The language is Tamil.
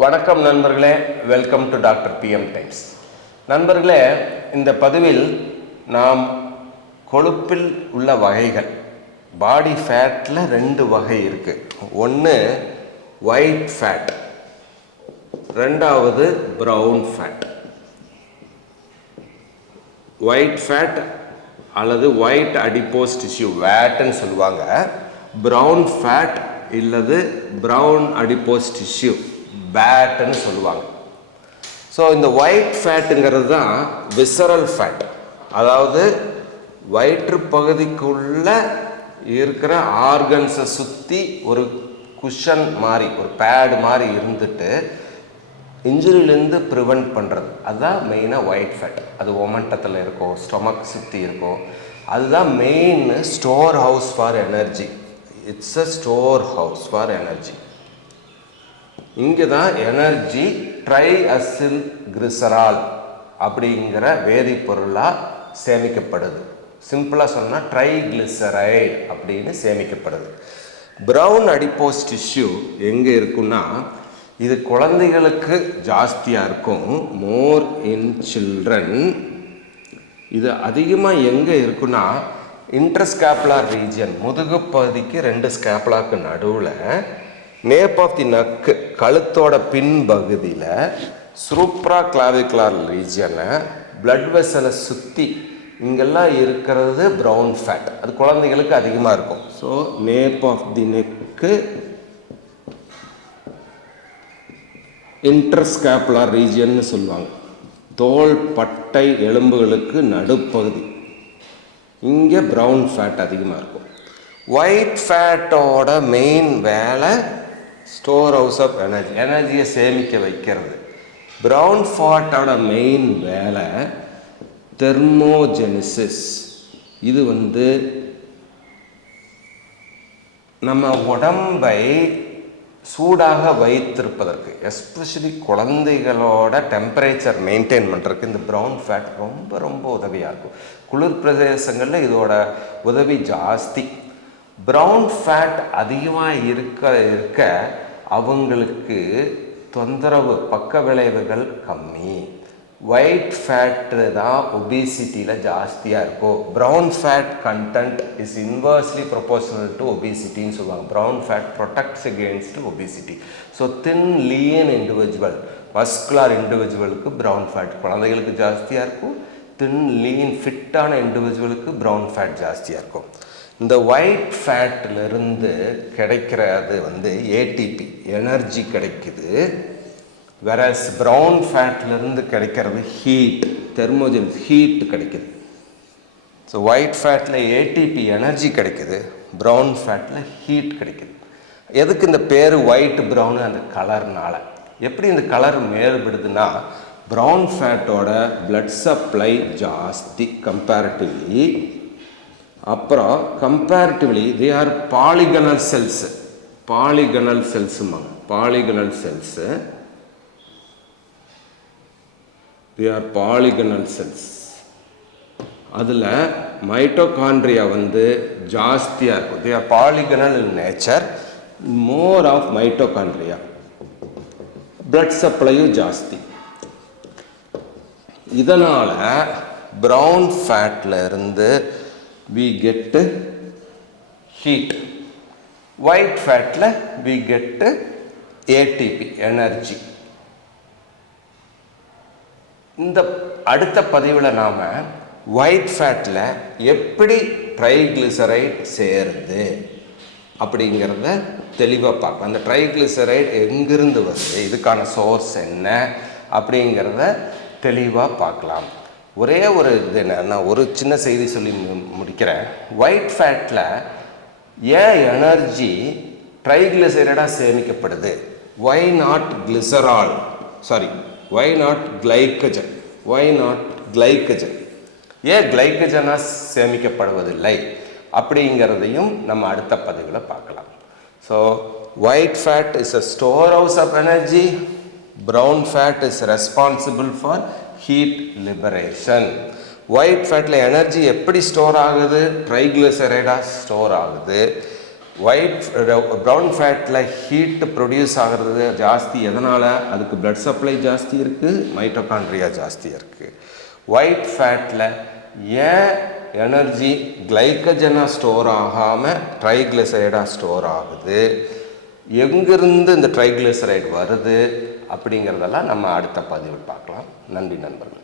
வணக்கம் நண்பர்களே, welcome to doctor PM times. நண்பர்களே, இந்த பதிவில் நாம் கொழுப்பில் உள்ள வகைகள், பாடி ஃபேட்டில் 2 வகை இருக்குது. ஒன்று ஒயிட் ஃபேட், ரெண்டாவது ப்ரௌன் ஃபேட். ஒயிட் ஃபேட் அல்லது ஒயிட் அடிப்போஸ் டிஷ்யூ வேட்னு சொல்லுவாங்க. ப்ரௌன் ஃபேட் இல்லது ப்ரௌன் அடிப்போஸ் டிஷ்யூ பேட்னு சொல்லுவாங்க. ஸோ இந்த ஒயிட் ஃபேட்டுங்கிறது தான் விசரல் ஃபேட், அதாவது வயிற்று பகுதிக்குள்ள இருக்கிற ஆர்கன்ஸை சுற்றி ஒரு குஷன் மாதிரி, ஒரு பேடு மாதிரி இருந்துட்டு இன்ஜுரியிலேருந்து ப்ரிவெண்ட் பண்ணுறது. அதுதான் மெயினாக ஒயிட் ஃபேட். அது ஒமண்டத்தில் இருக்கும், ஸ்டொமக் சுற்றி இருக்கும். அதுதான் main store house for energy. It's a store house for energy. இங்கே தான் எனர்ஜி ட்ரைஅசில் கிளிசரால் அப்படிங்கிற வேதிப்பொருளாக சேமிக்கப்படுது. சிம்பிளாக சொன்னால் ட்ரைகிளிசரைடு அப்படின்னு சேமிக்கப்படுது. ப்ரௌன் அடிப்போஸ் டிஷ்யூ எங்கே இருக்குன்னா, இது குழந்தைகளுக்கு ஜாஸ்தியாக இருக்கும், மோர் இன் சில்ட்ரன். இது அதிகமாக எங்கே இருக்குன்னா இன்டர்ஸ்கேப்புலார் ரீஜியன், முதுகு பகுதிக்கு 2 ஸ்கேப்புலாக்கு நடுவில், நேப் ஆஃப் தி நக்கு கழுத்தோட பின்பகுதியில், சூப்ரா கிளாவிகுலார் ரீஜியனை, பிளட் வெசலை சுற்றி இங்கெல்லாம் இருக்கிறது ப்ரௌன் ஃபேட். அது குழந்தைகளுக்கு அதிகமாக இருக்கும். So nape of the neck, interscapular ரீஜியன்னு சொல்லுவாங்க. தோல் பட்டை எலும்புகளுக்கு நடுப்பகுதி, இங்கே ப்ரௌன் ஃபேட் அதிகமாக இருக்கும். ஒயிட் ஃபேட்டோட மெயின் வேலை ஸ்டோர் ஹவுஸ் ஆஃப் எனர்ஜி, எனர்ஜியை சேமிக்க வைக்கிறது. ப்ரௌன் ஃபேட்டோட மெயின் வேலை தெர்மோஜெனிசிஸ். இது நம்ம உடம்பை சூடாக வைத்திருப்பதற்கு, எஸ்பெஷலி குழந்தைகளோட டெம்பரேச்சர் மெயின்டைன் பண்ணுறதுக்கு இந்த ப்ரௌன் ஃபேட் ரொம்ப ரொம்ப உதவியாக இருக்கும். குளிர் பிரதேசங்களில் இதோட உதவி ஜாஸ்தி. ப்ரௌன் ஃபேட் அதிகமாக இருக்க அவங்களுக்கு தொந்தரவு, பக்க விளைவுகள் கம்மி. ஒயிட் ஃபேட்டு தான் ஒபிசிட்டியில் ஜாஸ்தியாக இருக்கும். Brown fat content is inversely proportional to ஒபிசிட்டின்னு சொல்லுவாங்க. Brown fat protects against obesity. So thin lean individual, muscular இண்டிவிஜுவலுக்கு ப்ரௌன் ஃபேட், குழந்தைகளுக்கு ஜாஸ்தியாக இருக்கும். தின் லீன் ஃபிட்டான இண்டிவிஜுவலுக்கு ப்ரௌன் ஃபேட் ஜாஸ்தியாக இருக்கும். இந்த ஒயிட் ஃபேட்டிலிருந்து கிடைக்கிறது ஏடிபி, எனர்ஜி கிடைக்குது. வேறஸ் ப்ரௌன் ஃபேட்லேருந்து கிடைக்கிறது ஹீட், தெர்மோஜெனிஸ், ஹீட் கிடைக்குது. ஸோ ஒயிட் ஃபேட்டில் ஏடிபி எனர்ஜி கிடைக்குது, ப்ரௌன் ஃபேட்டில் ஹீட் கிடைக்குது. எதுக்கு இந்த பேர் ஒயிட் ப்ரௌனு? அந்த கலர்னால. எப்படி இந்த கலர் மேல்படுதுன்னா, ப்ரௌன் ஃபேட்டோட பிளட் சப்ளை ஜாஸ்தி கம்பேரிட்டிவ்லி. அப்புறம் comparatively they are polygonal cells, polygonal செல்ஸுமாங்க, polygonal cells. they are polygonal cells. அதில் மைட்டோகாண்ட்ரியா ஜாஸ்தியாக இருக்கும். they are polygonal in nature, more of mitochondria. blood supplyயும் ஜாஸ்தி. இதனால் ப்ரௌன் ஃபேட்டில் இருந்து we get heat, ஒயிட் ஃபேட்டில் we get ATP, எனர்ஜி. இந்த அடுத்த பதிவில் நாம் ஒயிட் ஃபேட்டில் எப்படி ட்ரைகிளிசரைட் சேருது அப்படிங்கிறத தெளிவாக பார்க்கலாம். அந்த ட்ரைகிளிசரைட் எங்கிருந்து வருது, இதுக்கான சோர்ஸ் என்ன அப்படிங்கிறத தெளிவாக பார்க்கலாம். ஒரே ஒரு இது நான் ஒரு சின்ன செய்தி சொல்லி முடிக்கிறேன். ஒயிட் ஃபேட்டில் ஏன் எனர்ஜி ட்ரைகிளிசரைடாக சேமிக்கப்படுது? Why not glycerol, sorry, why not glycogen, why not glycogen, ஏன் கிளைக்கஜனாக சேமிக்கப்படுவதில்லை அப்படிங்கிறதையும் நம்ம அடுத்த பதிவில் பார்க்கலாம். So white fat is a store house of energy, brown fat is responsible for heat liberation. White ஃபேட்டில் எனர்ஜி எப்படி ஸ்டோர் ஆகுது? ட்ரைகிளிசரைடாக ஸ்டோர் ஆகுது. ப்ரௌன் ஃபேட்டில் ஹீட்டு ப்ரொடியூஸ் ஆகிறது ஜாஸ்தி எதனால்? அதுக்கு பிளட் சப்ளை ஜாஸ்தி இருக்குது, மைட்டோகாண்ட்ரியா ஜாஸ்தியாக இருக்குது. ஒயிட் ஃபேட்டில் ஏன் எனர்ஜி கிளைக்கஜனாக ஸ்டோர் ஆகாமல் ட்ரைக்ளிசரைடாக ஸ்டோர் ஆகுது, எங்கிருந்து இந்த ட்ரைக்ளிசரைடு வருது அப்படிங்கிறதெல்லாம் நம்ம அடுத்த பதிவில் பார்க்கலாம். நன்றி நண்பர்கள்.